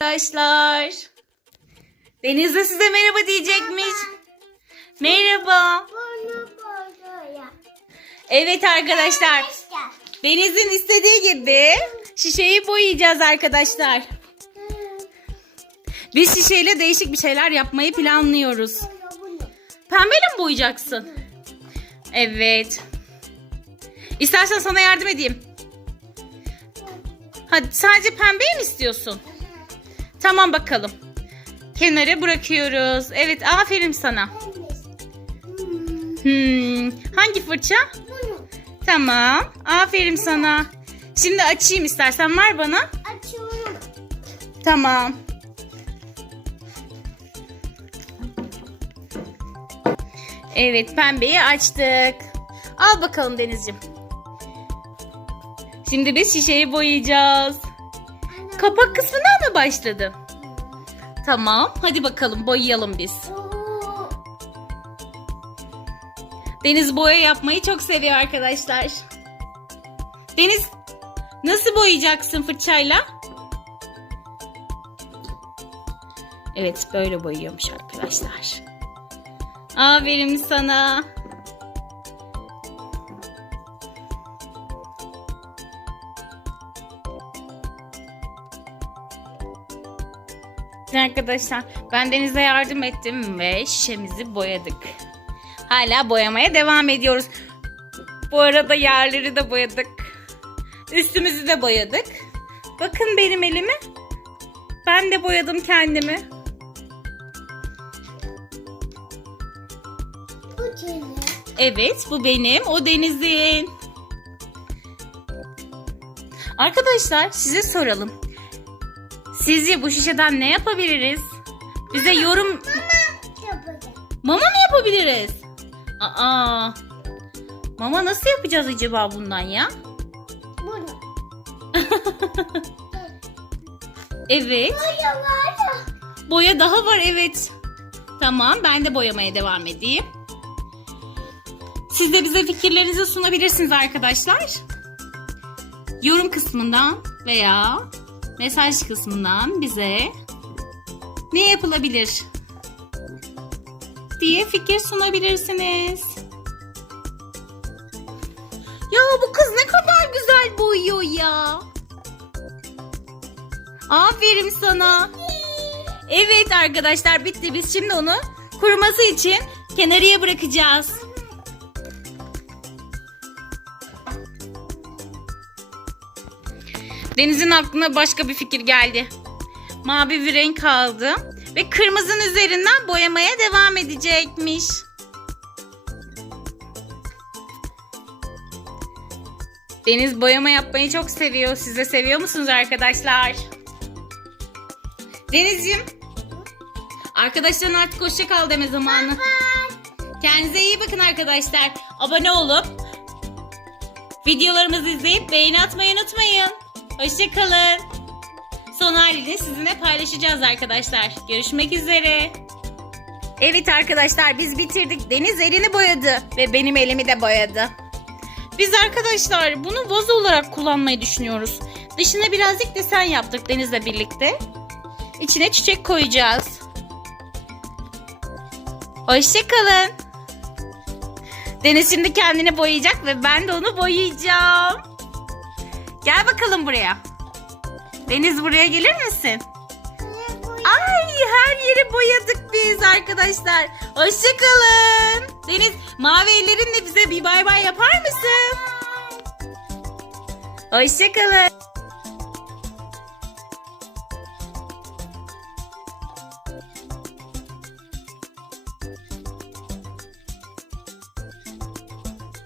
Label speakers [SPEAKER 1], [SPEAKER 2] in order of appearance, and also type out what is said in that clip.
[SPEAKER 1] Arkadaşlar. Deniz de size merhaba diyecekmiş. Merhaba. Evet arkadaşlar. Deniz'in istediği gibi şişeyi boyayacağız arkadaşlar. Biz şişeyle değişik bir şeyler yapmayı planlıyoruz. Pembeyle mi boyayacaksın? Evet. İstersen sana yardım edeyim. Hadi sadece pembeyi mi istiyorsun? Tamam bakalım. Kenara bırakıyoruz. Evet aferin sana. Hmm, hangi fırça?
[SPEAKER 2] Bunu
[SPEAKER 1] Tamam. Aferin sana. Şimdi açayım istersen ver bana.
[SPEAKER 2] açıyorum.
[SPEAKER 1] Tamam. Evet pembeyi açtık. Al bakalım Denizciğim. Şimdi biz şişeyi boyayacağız. Kapak kısmından mı başladın? Tamam. Hadi bakalım boyayalım biz. Deniz boya yapmayı çok seviyor arkadaşlar. Deniz nasıl boyayacaksın fırçayla? Evet böyle boyuyormuş arkadaşlar. Aferin sana. Arkadaşlar ben Deniz'e yardım ettim ve şişemizi boyadık. Hala boyamaya devam ediyoruz. Bu arada yerleri de boyadık. Üstümüzü de boyadık. Bakın benim elimi. Ben de boyadım kendimi.
[SPEAKER 2] bu.
[SPEAKER 1] Evet bu benim. O Deniz'in. Arkadaşlar size soralım. Sizce bu şişeden ne yapabiliriz? Bize yorum...
[SPEAKER 2] Yapacağım.
[SPEAKER 1] Mama mı yapabiliriz? Aa. Mama nasıl yapacağız acaba bundan ya?
[SPEAKER 2] Bunu.
[SPEAKER 1] Evet.
[SPEAKER 2] Boya var ya.
[SPEAKER 1] Boya daha var evet. Tamam ben de boyamaya devam edeyim. Siz de bize fikirlerinizi sunabilirsiniz arkadaşlar. Yorum kısmından veya mesaj kısmından bize ne yapılabilir diye fikir sunabilirsiniz. Ya bu kız ne kadar güzel boyuyor ya. Aferin sana. Evet arkadaşlar bitti. Biz şimdi onu kuruması için kenarıya bırakacağız. Deniz'in aklına başka bir fikir geldi. Mavi bir renk aldı ve kırmızının üzerinden boyamaya devam edecekmiş. Deniz boyama yapmayı çok seviyor. Siz de seviyor musunuz arkadaşlar? Denizciğim. Arkadaşlarına artık hoşça kal deme zamanı. Kendinize iyi bakın arkadaşlar. Abone olup videolarımızı izleyip beğeni atmayı unutmayın. Hoşça kalın. Son halini sizinle paylaşacağız arkadaşlar. Görüşmek üzere. Evet arkadaşlar biz bitirdik. Deniz elini boyadı ve benim elimi de boyadı. Biz arkadaşlar bunu vazo olarak kullanmayı düşünüyoruz. Dışına birazcık desen yaptık Deniz'le birlikte. İçine çiçek koyacağız. Hoşçakalın. Deniz şimdi kendini boyayacak ve ben de onu boyayacağım. Gel bakalım buraya. Deniz buraya gelir misin? Ay her yeri boyadık biz arkadaşlar. Hoşçakalın. Deniz mavi ellerinle bize bir bay bay yapar mısın? Hoşçakalın.